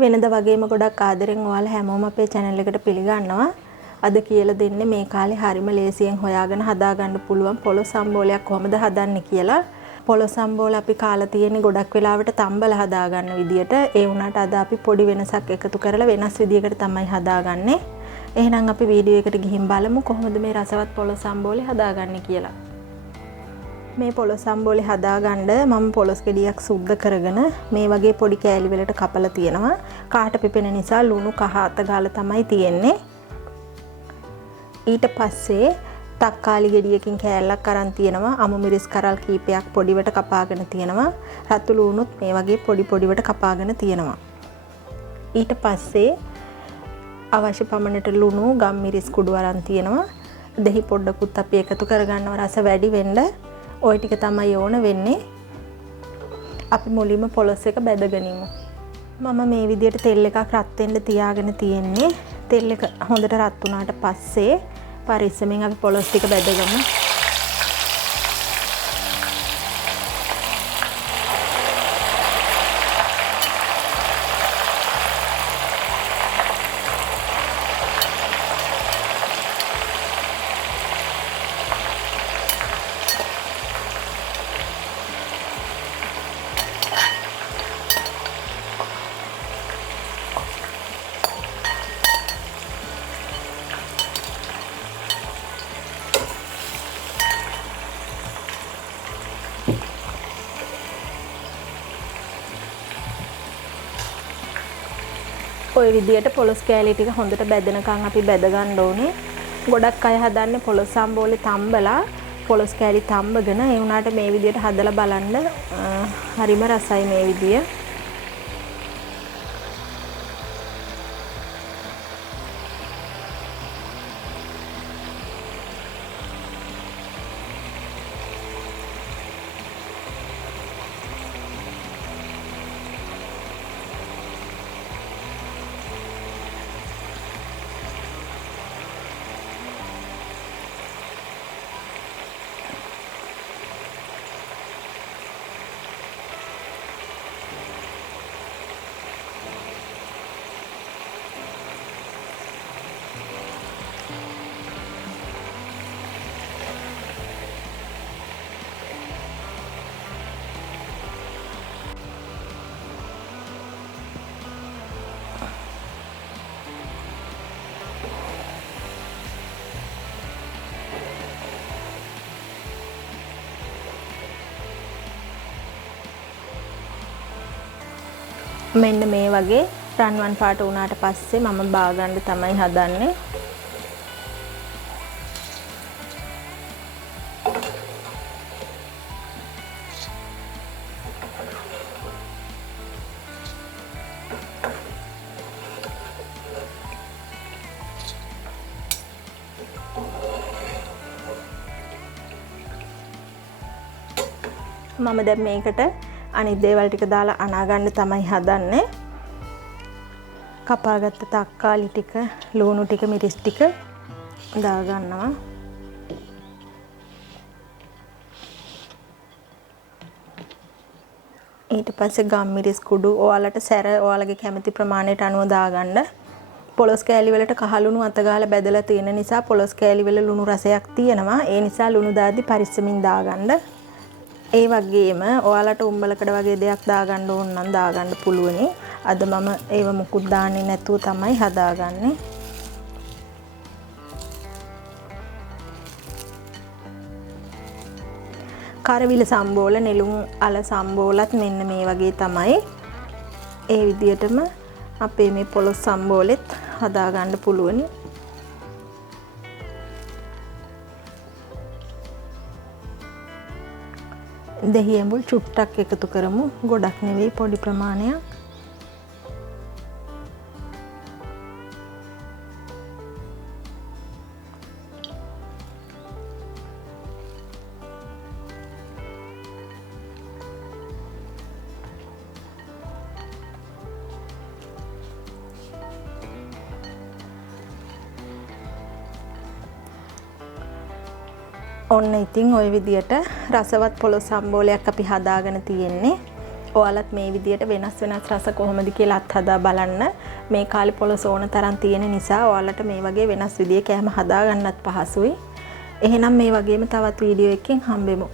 වෙනද වගේම ගොඩක් ආදරෙන් ඔයාලා හැමෝම අපේ channel එකට පිළිගන්නවා. අද කියලා දෙන්නේ මේ කාලේ හරිම ලේසියෙන් හොයාගෙන හදා ගන්න පුළුවන් පොලොස් සම්බෝලයක් කොහොමද හදන්නේ කියලා. පොලොස් සම්බෝල අපි කාලා තියෙන්නේ ගොඩක් වෙලාවට තම්බලා හදා ගන්න විදියට. ඒ වුණාට අද අපි පොඩි වෙනසක් එකතු කරලා වෙනස් විදියකට තමයි හදාගන්නේ. එහෙනම් අපි වීඩියෝ එකට ගිහින් බලමු කොහොමද මේ රසවත් පොලොස් සම්බෝලේ හදාගන්නේ කියලා. මේ පොලොස් සම්බෝලේ හදාගන්න මම පොලොස් ගෙඩියක් සුද්ධ කරගෙන මේ වගේ පොඩි කෑලි වලට කපලා තියෙනවා. කාට පිපෙන නිසා ලුණු කහ අත ගාලා තමයි තියෙන්නේ. ඊට පස්සේ තක්කාලි ගෙඩියකින් කෑල්ලක් අරන් තියෙනවා. අමු මිරිස් කරල් කීපයක් පොඩිවට කපාගෙන තියෙනවා. රතු ලුණුත් මේ වගේ පොඩි පොඩිවට කපාගෙන තියෙනවා. ඊට පස්සේ අවශ්‍ය පමණට ලුණු ගම් මිරිස් කුඩු අරන් තියෙනවා. දෙහි පොඩ්ඩකුත් අපි එකතු කරගන්නවා රස වැඩි වෙන්න. ඔය ටික තමයි ඕන වෙන්නේ. අපි මුලින්ම පොලොස් එක බැදගනිමු. මම මේ විදිහට තෙල් එකක් රත් වෙන්න තියාගෙන තියෙන්නේ. තෙල් එක හොඳට රත් වුණාට පස්සේ පරිස්සමෙන් අපි පොලොස් ටික බැදගමු. ඔය විදියට පොලොස් කෑලි ටික හොඳට බැදෙනකන් අපි බැද ගන්න ඕනේ. ගොඩක් අය හදන්නේ පොලොස් සම්බෝලේ තම්බලා පොලොස් කෑලි තම්බගෙන ඒ උනාට මේ විදියට හදලා බලන්න හරිම රසයි මේ විදිය. මෙන්න මේ වගේ රන්වන් පාට වුණාට පස්සේ මම බාගන්න තමයි හදන්නේ. මම දැන් මේකට අනිත් දේවල් ටික දාලා අනා ගන්න තමයි හදන්නේ. කපාගත්ත තක්කාලි ටික, ලුණු ටික, මිරිස් ටික දා ගන්නවා. ඊට පස්සේ ගම් මිරිස් කුඩු ඔයාලට සැර ඔයාලගේ කැමති ප්‍රමාණයට අනුව දා ගන්න. පොලොස් කෑලි වලට කහ ලුණු අත ගාලා බැදලා තියෙන නිසා පොලොස් කෑලි වල ලුණු රසයක් තියෙනවා. ඒ නිසා ලුණු දාද්දි පරිස්සමින් දා ගන්න. ඒ වගේම ඔයාලට උම්බලකඩ වගේ දෙයක් දාගන්න ඕන නම් දාගන්න පුළුවනි. අද මම ඒව මුකුත් දාන්නේ නැතුව තමයි හදාගන්නේ. කරවිල සම්බෝල, නෙළුම් අල සම්බෝලත් මෙන්න මේ වගේ තමයි. ඒ විදිහටම අපේ මේ පොලොස් සම්බෝලෙත් හදාගන්න පුළුවනි. දෙහි ඇඹුල් චුට්ටක් එකතු කරමු. ගොඩක් නෙවෙයි පොඩි ප්‍රමාණයක්. ඔන්න ඉතින් ওই විදියට රසවත් පොලොස් සම්බෝලයක් අපි හදාගෙන තියෙන්නේ. ඔයාලත් මේ විදියට වෙනස් වෙනස් රස කොහොමද කියලා අත්හදා බලන්න. මේ කාලේ පොලොස් ඕන තරම් තියෙන නිසා ඔයාලට මේ වගේ වෙනස් විදිහේ කෑම හදා ගන්නත් පහසුයි. එහෙනම් මේ වගේම තවත් වීඩියෝ එකකින් හම්බෙමු.